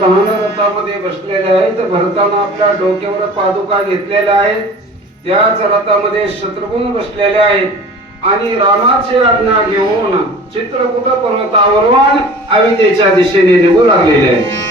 दहन रथामध्ये बसलेले आहेत. भरताना आपल्या डोक्यावर पादुका घेतलेल्या आहेत. त्याच रथामध्ये शत्रुघ्न बसलेले आहेत आणि रामाची आज्ञा घेऊन चित्रकूट पर्वतावरून अयोध्येच्या दिशेने निघू लागलेले आहेत.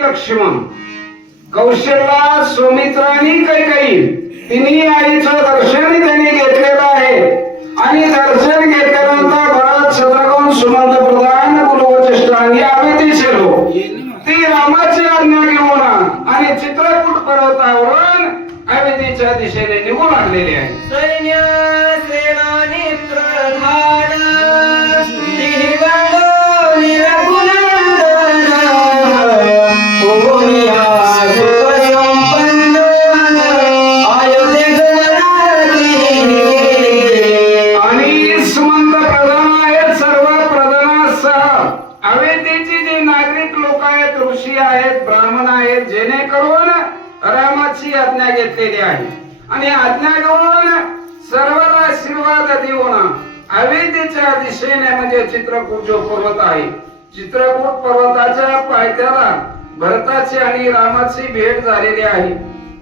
लक्ष्मण, कौशल्या, सौमित्र आणि कैकेयी तिन्ही आईचं दर्शन त्यांनी घेतलेलं आहे. आणि दर्शन घेतल्यानंतर भरत, शत्रुघ्न, सुमंत प्रधान, कुलवशिष्ठ आणि अयोध्येचे लोक ती रामाची आज्ञा घेऊन आणि चित्रकूट पर्वतावरून अयोध्येच्या दिशेने निघून लागलेले आहे. सैन्य सेना नेत्रधार आज्ञा घेतलेली आहे आणि आज्ञा घेऊन सर्वांना आशीर्वाद देऊन अयोध्येच्या दिशेने म्हणजे चित्रकूट जो पर्वत आहे, चित्रकूट पर्वताच्या पायथ्याला भरताची आणि रामाची भेट झालेली आहे.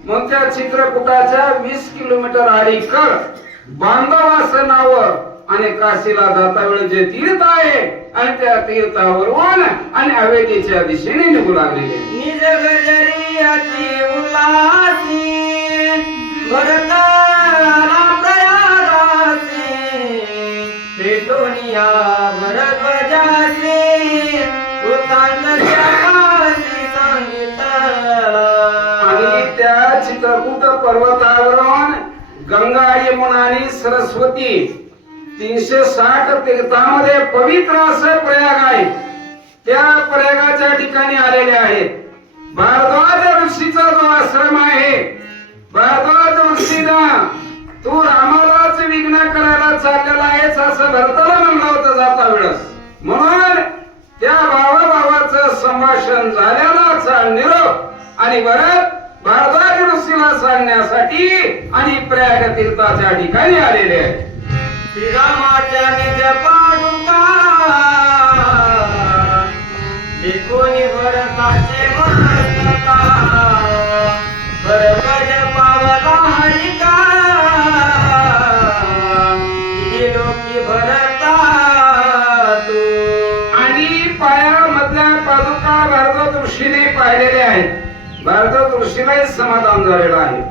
मग त्या चित्रकूटाच्या 20 किलोमीटर अलीकड बांधवास नाव आणि काशीला जाता वेळ जे तीर्थ आहे आणि त्या तीर्थावरून आणि अयोध्येच्या दिशेने निघू लागलेले. निज गजरी अति उल्लासी भरता प्रयागासी भेटोनिया भरध्वजासी वृत्तांतच्या काशी सांगितला. आणि त्या चित्रकूट पर्वतावरून गंगा, यमुना आणि सरस्वती 360 तीर्थामध्ये पवित्र असं प्रयाग आहे. त्या प्रयागाच्या ठिकाणी आलेले आहेत. भारद्वाज ऋषीचा जो आश्रम आहे, भारद्वाज ऋषीला तू रामालाच विघ्न करायला चाललेला आहेस असं भरताला म्हणलं होतं जाता वेळेस. म्हणून त्या भावाभावाचं संभाषण झाल्यालाच निरोप आणि भरत भारद्वाज ऋषीला सांगण्यासाठी आणि प्रयाग तीर्थाच्या ठिकाणी आलेले आहेत. श्रीरामाच्या निज पादुका देखोनी भरताचे मस्तका भरगज पावला हरिका लोकी भरता तू. आणि पायामधल्या पादुका भारद्वाज ऋषीने पाहिलेले आहेत. भारद्वाज ऋषीलाही समाधान झालेलं आहे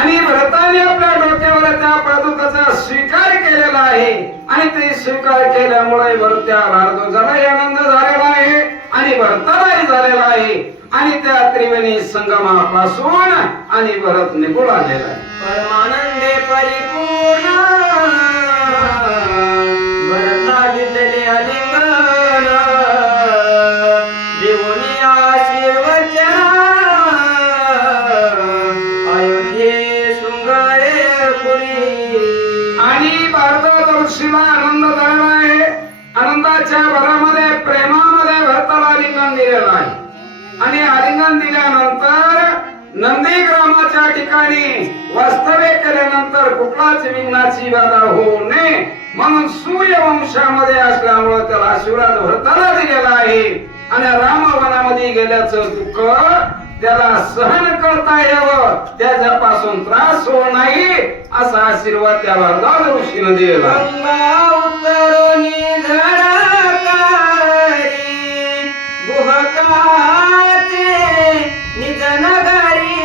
आणि भरताने आपल्या डोक्यावर त्या पादुकाचा स्वीकार केलेला आहे आणि ते स्वीकार केल्यामुळे त्या भारद्वाजालाही आनंद झालेला आहे आणि भरतालाही झालेला आहे आणि त्या त्रिवेणी संगमापासून आणि भरत निघून आलेला आहे. परमानंदे परिपूर्ण भरता दिले अलिंगन देवोनी आशीर्वचन अयोध्ये शृंगारे पुरी. आणि भारद्वाज ऋषीला आनंद झालेला आहे. आनंदाच्या भरामध्ये प्रेमामध्ये भरताला आलिंगन दिलेलं आहे आणि आलिंगन दिल्यानंतर नंदीग्रामाच्या ठिकाणी वास्तव्य केल्यानंतर कुठलाच विघ्नाची बाधा होऊ नये म्हणून सूर्यवंशामध्ये असल्यामुळे त्याला आशीर्वाद भरताला दिलेला आहे आणि रामवनामध्ये गेल्याचं दुःख त्याला सहन करता यावं, त्याच्यापासून त्रास होऊ नये असा आशीर्वाद त्या भारद्वाज ऋषीने दिलेला. निज नगरी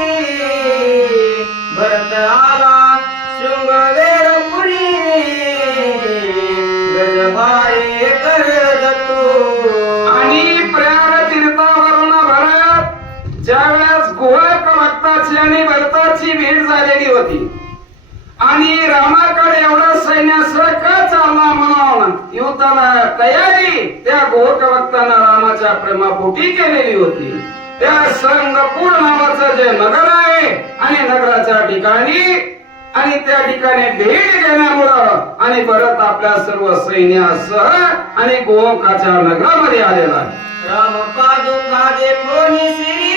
भरत आला शृंगवेरपुरी गजभारे करतो. आणि प्रयाग तीर्थावरून भरत ज्यावेळेस गुहक भक्ताची आणि भरताची भेट झालेली होती आणि रामाकडे एवढा सैन्यासह का चालला म्हणून युद्धाला तयारी त्या गुहक भक्तांना रामाच्या प्रेमापोटी केलेली होती. त्या संगपूर नावाचं जे नगर आहे आणि नगराच्या ठिकाणी आणि त्या ठिकाणी भेट घेण्यामुळं आणि भरत आपल्या सर्व सैन्यासह आणि गोवकाच्या नगरामध्ये आलेला आहे. राम पादुका देखोनी श्री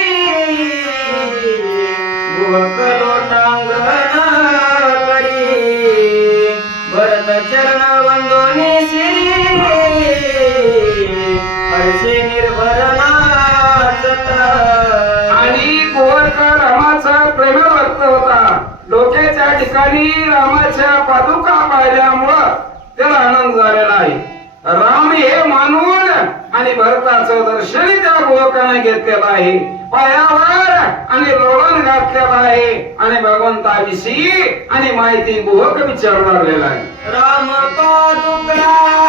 गोवक लोटांगण करी भरत चरण वंदोनी श्री हर्षे निर्भर नाचत. आणि गोवक रामाचा प्रेम भक्त होता. डोक्याच्या ठिकाणी रामाच्या पादुका पाहिल्यामुळं त्याला आनंद झालेला आहे. राम हे मानून आणि भरताचं दर्शन त्या गोवकाने घेतलेलं आहे. पायावर आणि लोळण घातलेलं आहे आणि भगवंताविषयी आणि माहिती गोवक विचारू लागलेला आहे. राम पादुका